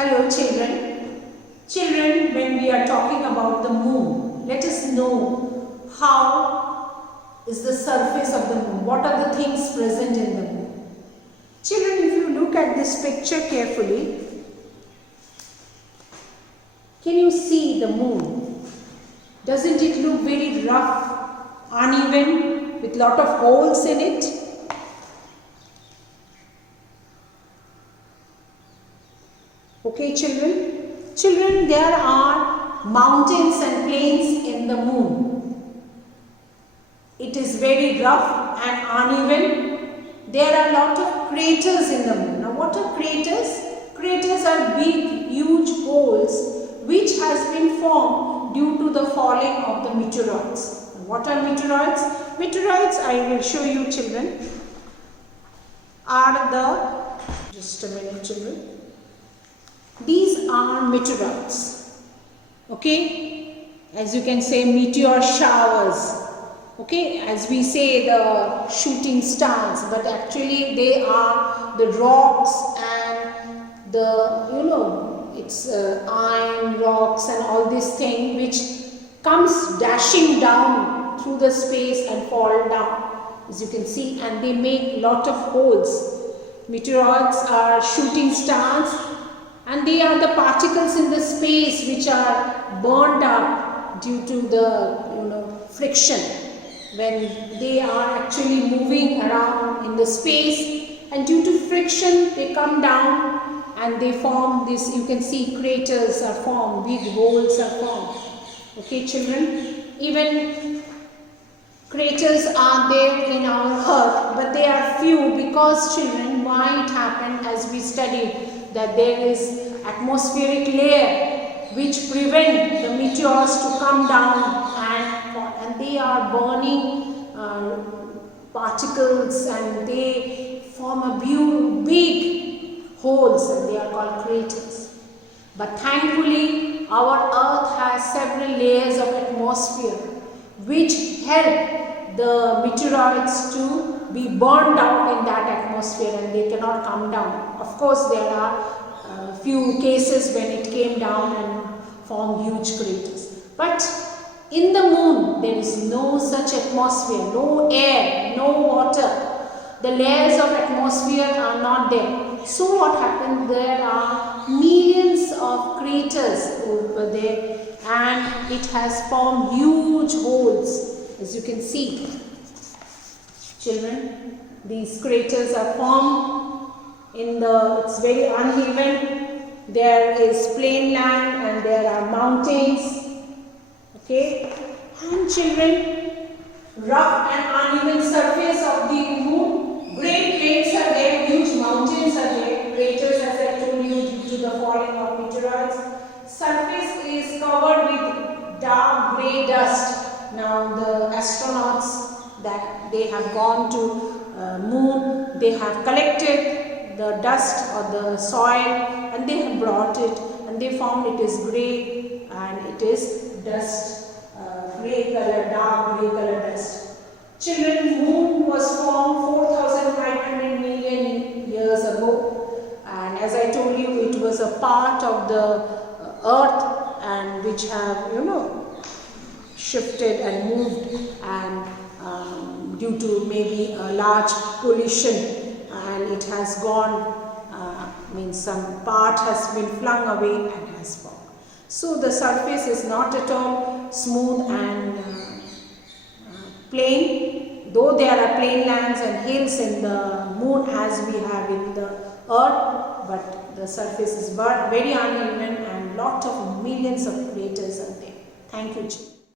Hello children. Children, when we are talking about the moon, let us know how is the surface of the moon. What are the things present in the moon? Children, if you look at this picture carefully, can you see the moon? Doesn't it look very rough, uneven, with lot of holes in it? Okay children? Children, there are mountains and plains in the moon. It is very rough and uneven. There are a lot of craters in the moon. Now what are craters? Craters are big, huge holes which has been formed due to the falling of the meteoroids. What are meteoroids? Meteoroids, I will show you children, are the, just a minute children. These are meteoroids, okay, as you can say meteor showers, okay, as we say the shooting stars, but actually they are the rocks and the, it's iron rocks and all this thing which comes dashing down through the space and fall down, as you can see, and they make lot of holes. Meteoroids are shooting stars, and they are the particles in the space which are burned up due to the friction when they are actually moving around in the space, and due to friction they come down and they form this, you can see craters are formed, big holes are formed. Okay children, even craters are there in our earth, but they are few because children, why it happened, as we studied that there is atmospheric layer which prevent the meteors to come down and they are burning particles and they form a big holes and they are called craters. But thankfully our earth has several layers of atmosphere which help the meteoroids to be burned out in that atmosphere and they cannot come down. Of course there are few cases when it came down and formed huge craters. But in the moon there is no such atmosphere, no air, no water. The layers of atmosphere are not there. So what happened, there are millions of craters over there and it has formed huge holes, as you can see. Children, these craters are formed in the, it's very uneven. There is plain land and there are mountains, okay, and children, rough and uneven surface of the moon, great plains are there, huge mountains are there, craters as I told you due to the falling of meteorites. Surface is covered with dark grey dust. Now the astronauts that they have gone to moon, they have collected the dust or the soil and they have brought it and they found it is grey and it is dust, grey color, dark grey color dust. Children, moon was formed 4,500 million years ago, and as I told you, it was a part of the earth and which have shifted and moved and due to maybe a large pollution, and it has gone, some part has been flung away and has fallen. So the surface is not at all smooth and plain, though there are plain lands and hills in the moon as we have in the earth, but the surface is very uneven and lot of millions of craters are there. Thank you.